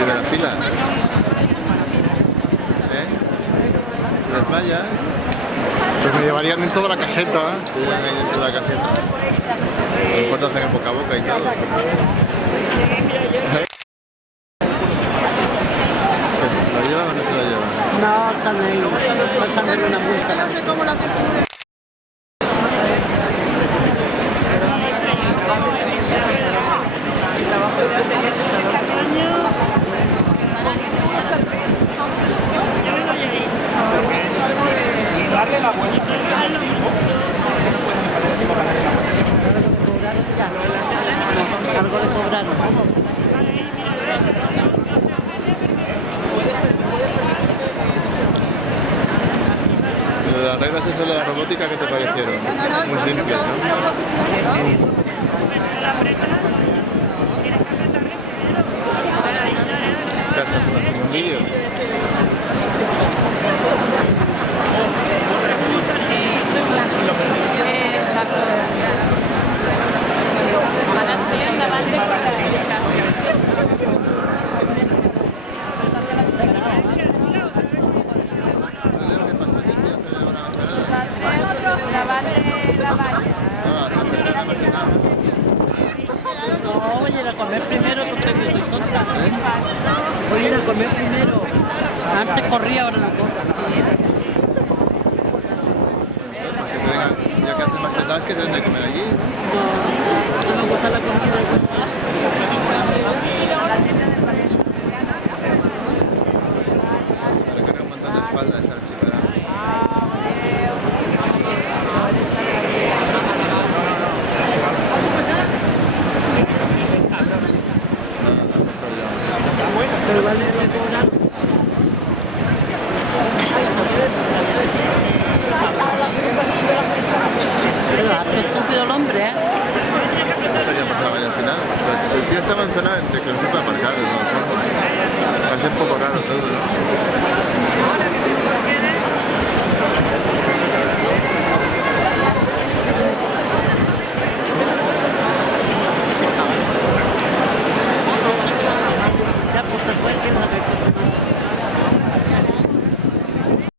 Primera fila. ¿Eh? Las mallas. Pues me llevarían dentro de la caseta. Te llevan ahí dentro de la caseta. No importa hacer el boca a boca y todo. ¿Lo llevan o no se lo llevan? No, también. Pásame una multa. No sé cómo la haces tú. Darle la vuelta. Algo le cobraron. Lo de las reglas esas de la robótica, ¿qué te parecieron? Muy simples, ¿no? ¿Qué estás haciendo un vídeo? No, voy a ir a comer primero porque soy tonta. Voy a ir a comer primero. Antes corría, ahora no corro. Ya que hacen más sentadas, que deben de comer allí. No me gusta la comida. Pero que un montón de espaldas, a ver si para. Pero vale de cobrar. Pero hace estúpido el hombre, ¿eh? No sé qué pasaba ahí al final. El tío estaba en zona de que no se puede aparcar de todas formas. Parece un poco raro todo, ¿no?